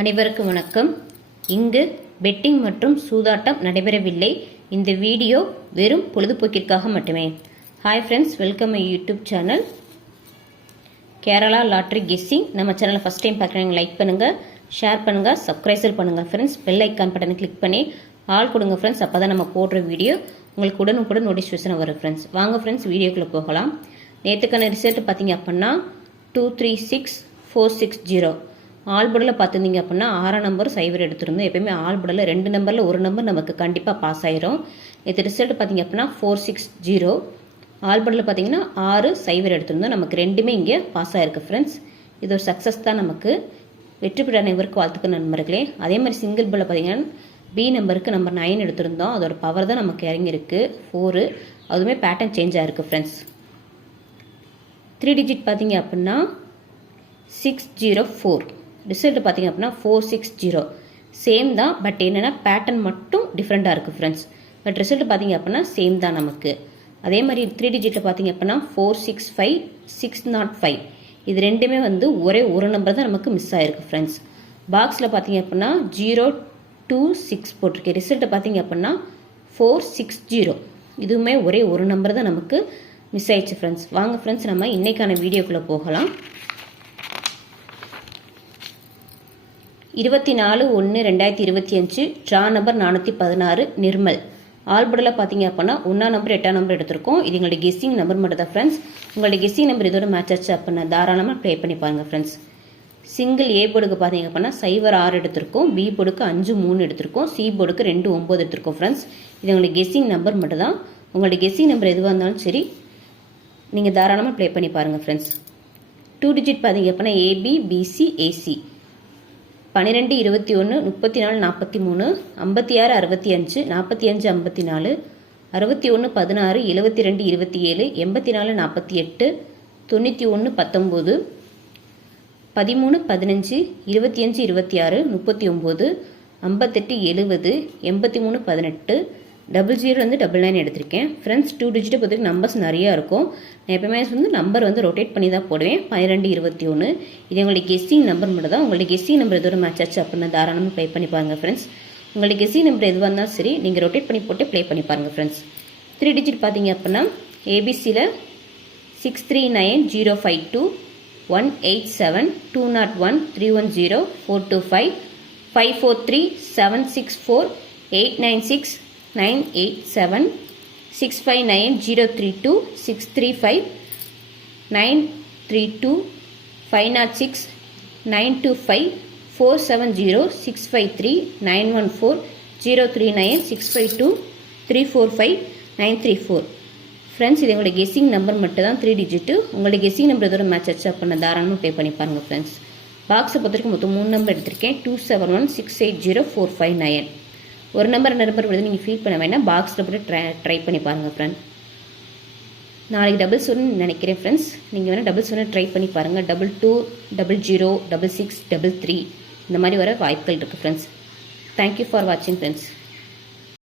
அனைவருக்கும் வணக்கம். இங்கு பெட்டிங் மற்றும் சூதாட்டம் நடைபெறவில்லை. இந்த வீடியோ வெறும் பொழுதுபோக்கிற்காக மட்டுமே. Hi friends, welcome my YouTube channel Kerala lottery guessing. நம்ம சேனலை ஃபஸ்ட் டைம் பார்க்குறீங்க, லைக் பண்ணுங்கள், ஷேர் பண்ணுங்கள், சப்ஸ்கிரைப் பண்ணுங்கள் ஃப்ரெண்ட்ஸ். பெல் ஐக்கான் பட்டனை கிளிக் பண்ணி ஆல் கொடுங்க ஃப்ரெண்ட்ஸ். அப்போ தான் நம்ம போடுற வீடியோ உங்களுக்கு உடனுக்குடன் நோட்டிஃபிகேஷன் வரும் ஃப்ரெண்ட்ஸ். வாங்க ஃப்ரெண்ட்ஸ், வீடியோக்குள்ளே போகலாம். நேற்றுக்கான ரிசல்ட் பார்த்தீங்க அப்படின்னா 236460. ஆல்புடலில் பார்த்துருந்தீங்க அப்படின்னா 6ஆம் நம்பர் சைவர் எடுத்திருந்தோம். எப்பயுமே ஆல்புடலில் 2 நம்பரில் ஒரு நம்பர் நமக்கு கண்டிப்பாக பாஸ் ஆயிரும். இது ரிசல்ட் பார்த்தீங்க அப்படின்னா 460. ஆல்புடலில் பார்த்தீங்கன்னா 6 சைவர் எடுத்திருந்தோம். நமக்கு ரெண்டுமே இங்கே பாஸ் ஆயிருக்கு ஃப்ரெண்ட்ஸ். இது ஒரு சக்ஸஸ் தான். நமக்கு வெற்றி பெற அனைவருக்கு வாழ்த்துக்கள் நண்பர்களே. அதே மாதிரி சிங்கிள் பில்ல பார்த்தீங்கன்னா பி நம்பருக்கு நம்பர் 9 எடுத்திருந்தோம். அதோட பவர் தான் நமக்கு இறங்கியிருக்கு 4. அதுவுமே பேட்டர்ன் சேஞ்ச் ஆகிருக்கு ஃப்ரெண்ட்ஸ். 3 டிஜிட் பார்த்தீங்க அப்படின்னா 604. ரிசல்ட் பார்த்தீங்க அப்படின்னா 460. சேம் தான், பட் என்னென்னா பேட்டர்ன் மட்டும் டிஃப்ரெண்ட்டாக இருக்குது ஃப்ரெண்ட்ஸ். பட் ரிசல்ட் பார்த்தீங்க அப்படின்னா சேம் தான் நமக்கு. அதே மாதிரி 3 டிஜிட்டில் பார்த்தீங்க அப்படின்னா 465 605. இது ரெண்டுமே ஒரே ஒரு நம்பர் தான் நமக்கு மிஸ் ஆகிருக்கு ஃப்ரெண்ட்ஸ். பாக்ஸில் பார்த்தீங்க அப்படின்னா 026 போட்டிருக்கு. ரிசல்ட் பார்த்தீங்க அப்படின்னா 460. இதுவுமே ஒரே ஒரு நம்பர் தான் நமக்கு மிஸ் ஆயிடுச்சு ஃப்ரெண்ட்ஸ். வாங்க ஃப்ரெண்ட்ஸ், நம்ம இன்னைக்கான வீடியோக்குள்ளே போகலாம். 24/1/2025 ட்ரா நம்பர் 416 நிர்மல். ஆல்புடலில் பார்த்தீங்க அப்படின்னா 1ஆம் நம்பர் 8ஆம் நம்பர் எடுத்திருக்கோம். இது எங்களுடைய கெஸ்ஸிங் நம்பர் மட்டும் தான் ஃப்ரெண்ட்ஸ். உங்களுடைய கெஸ்ஸிங் நம்பர் இதோட மேட்ச் ஆச்சு அப்படின்னா தாராளமாக ப்ளே பண்ணி பாருங்கள் ஃப்ரெண்ட்ஸ். சிங்கிள் ஏ போர்டுக்கு பார்த்தீங்க அப்படின்னா 06 எடுத்திருக்கோம், பி போர்டுக்கு 53 எடுத்திருக்கோம், சி போர்டுக்கு 29 எடுத்திருக்கோம் ஃப்ரெண்ட்ஸ். இது உங்களுடைய கெஸ்ஸிங் நம்பர் மட்டும் தான். உங்களுடைய கெஸ்ஸிங் நம்பர் எதுவாக இருந்தாலும் சரி, நீங்கள் தாராளமாக ப்ளே பண்ணி பாருங்கள் ஃப்ரெண்ட்ஸ். 2 டிஜிட் பார்த்தீங்க அப்படின்னா ஏபி பிசி ஏசி. 12 21 34 43 56 65 45 54 61 16 72 27 84 48 91 19 13 15 25 26 39 58 70 83 18 00 99 எடுத்திருக்கேன் ஃப்ரெண்ட்ஸ். 2 டிஜிட்டை பொறுத்தவரைக்கும் நம்பர்ஸ் நிறையா இருக்கும். நான் எப்பவுமே நம்பர் ரொட்டேட் பண்ணி தான் போடுவேன். 12 21. இது உங்களுடைய கெஸ்ஸிங் நம்பர் மட்டும் தான். உங்களுடைய கெஸ்ஸிங் நம்பர் எதோட மேட்ச் ஆச்சு அப்படின்னா தாராளமாக ப்ளே பண்ணி பாருங்கள் ஃப்ரெண்ட்ஸ். உங்களுடைய கெஸ்ஸிங் நம்பர் எதுவாக இருந்தாலும் சரி, நீங்கள் ரொட்டேட் பண்ணி போட்டு ப்ளே பண்ணி பாருங்கள் ஃப்ரெண்ட்ஸ். 3 டிஜிட் பார்த்தீங்க அப்படின்னா ஏபிசியில் 639052 187 201 310 425 543 764 896 987 659 032 635 932 506 925 470 653 914 039 652 345 934. ஃப்ரெண்ட்ஸ், இது உங்களுடைய கெஸ்ஸிங் நம்பர் மட்டும் தான் 3 டிஜிட்டு. உங்களுடைய கெஸ்ஸிங் நம்பர் எதோட மேட்ச் ஆச்சு அப்படின்னா தாராளமாக ப்ளே பண்ணி பாருங்கள் ஃப்ரெண்ட்ஸ். பாக்ஸை பொறுத்தவரைக்கும் மொத்தம் 3 நம்பர் எடுத்திருக்கேன். 271 680 459. ஒரு நம்பர் நீங்கள் ஃபீல் பண்ண வேண்டாம், பாக்ஸில் போட்டு ட்ரை பண்ணி பாருங்கள் ஃப்ரெண்ட். நாளைக்கு டபுள்ஸ் ஒன்று நினைக்கிறேன் ஃப்ரெண்ட்ஸ். நீங்கள் வேணால் டபுள்ஸ் ஒன்று ட்ரை பண்ணி பாருங்கள். 22 00 66 33 இந்த மாதிரி வர வாய்ப்புகள் இருக்குது ஃப்ரெண்ட்ஸ். தேங்க்யூ ஃபார் வாட்சிங் ஃப்ரெண்ட்ஸ்.